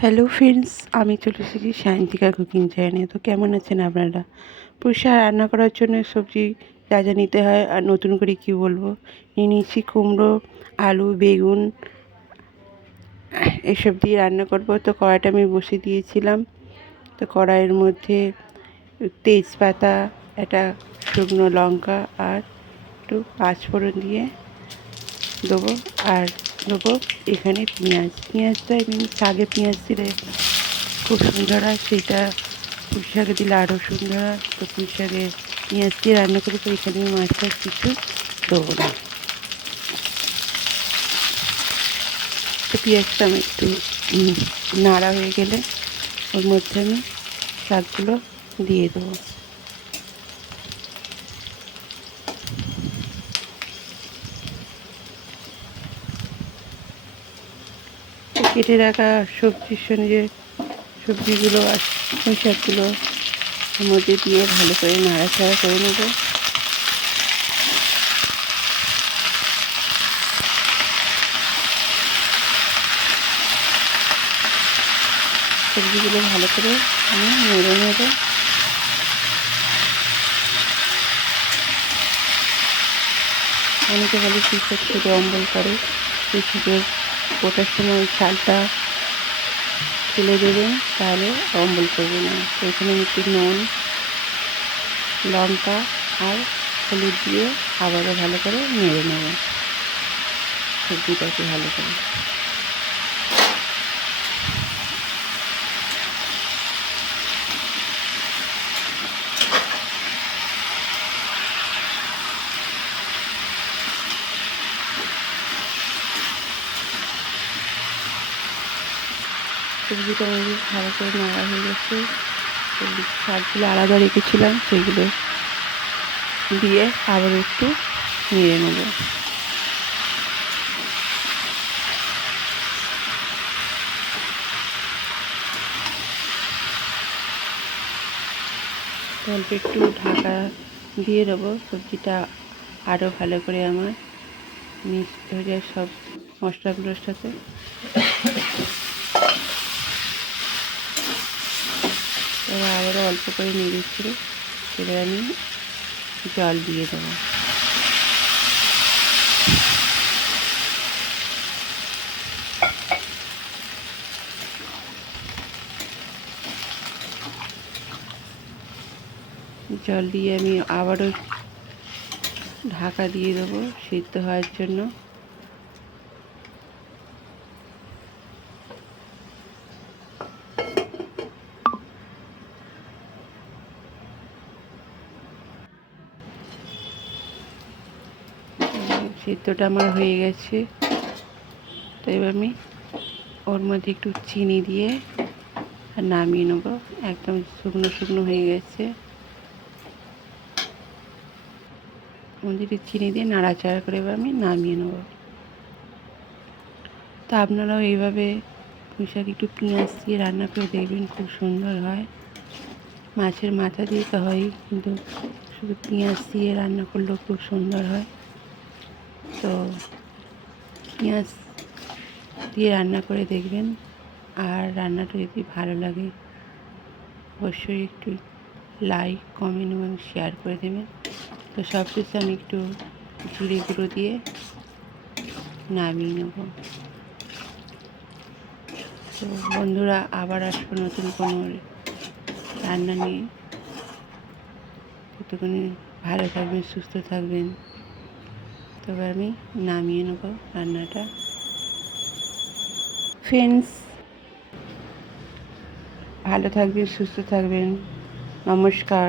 Hello friends আমি চলে এসেছি সায়ন্তিকা কুকিং চ্যানেলে তো কেমন আছেন আপনারা? পুষা রান্না করার জন্য সবজি যা যা নিতে হয় আর নতুন করে কি বলব? নিয়ে নিয়েছি কুমড়ো, আলু, বেগুন, এসব দিয়ে রান্না করব। তো কড়াইটা আমি বসিয়ে দিয়েছিলাম। তো কড়াইয়ের মধ্যে তেজপাতা, একটা শুকনো লঙ্কা আর একটু পাঁচফোড়ন দিয়ে দেবো। আর দেবো এখানে পেঁয়াজ। পেঁয়াজটা এমনি শাকে পেঁয়াজ দিলে খুব সুন্দর হয়। সেইটা পুঁই শাকে দিলে আরও সুন্দর হয়। তো পুঁই শাকে পেঁয়াজ দিয়ে রান্না করে তো এখানে আমি মাছ টাছ কিছু দেবো না। তো পেঁয়াজটা আমি একটু নাড়া হয়ে গেলে ওর মধ্যে আমি শাকগুলো দিয়ে দেবো। কেটে রাখা সবজির সঙ্গে সবজিগুলো আর পুঁই শাকগুলো মধ্যে দিয়ে ভালো করে নাড়াচাড়া করে নেব। সবজিগুলো ভালো করে আমি নেড়ে নেব। অনেকে বলে শীতের থেকে অম্বল করে সেই শীতের ওটার সময় ছালটা তুলে দেবেন তাহলে অম্বল করবে না। এখানে একটু নুন, লঙ্কা আর হলুদ দিয়ে আবারও ভালো করে নেড়ে নেব। সবজিটাকে ভালো করে। সবজিটা আমি ভালো করে নাড়া হয়ে গেছে। শাকগুলো আলাদা রেখেছিলাম, সেগুলো দিয়ে আবার একটু নিয়ে নেব। অল্প একটু ঢাকা দিয়ে দেবো, সবজিটা আরও ভালো করে আমার মিক্সড হয়ে যায় সব মশলাগুলোর সাথে এবার আবারও অল্প করে নেড়ে ছেড়ে এবার আমি জল দিয়ে দেবো। জল দিয়ে আমি আবারও ঢাকা দিয়ে দেবো সিদ্ধ হওয়ার জন্য। সিদ্ধটা আমার হয়ে গেছে। তো এবার আমি ওর মধ্যে একটু চিনি দিয়ে আর নামিয়ে নেব। একদম শুকনো শুকনো হয়ে গেছে। একটু চিনি দিয়ে নাড়াচাড়া করে এবার আমি নামিয়ে নেব। তা আপনারাও এইভাবে পুঁই শাক একটু পেঁয়াজ দিয়ে রান্না করে দেখবেন খুব সুন্দর হয়। মাছের মাথা দিয়ে তো হয় কিন্তু শুধু পেঁয়াজ দিয়ে রান্না করলেও খুব সুন্দর হয়। তো পেঁয়াজ দিয়ে রান্না করে দেখবেন। আর রান্নাটা যদি ভালো লাগে, অবশ্যই একটু লাইক কমেন্ট এবং শেয়ার করে দেবেন। তো সব কিছু আমি একটু জিরে গুঁড়ো দিয়ে নামিয়ে নেব। তো বন্ধুরা, আবার আসব নতুন কোনো রান্না নিয়ে। ততক্ষণে ভালো থাকবেন, সুস্থ থাকবেন। তবে আমি নামিয়ে নেব রান্নাটা। ফ্রেন্ডস ভালো থাকবেন সুস্থ থাকবেন। নমস্কার।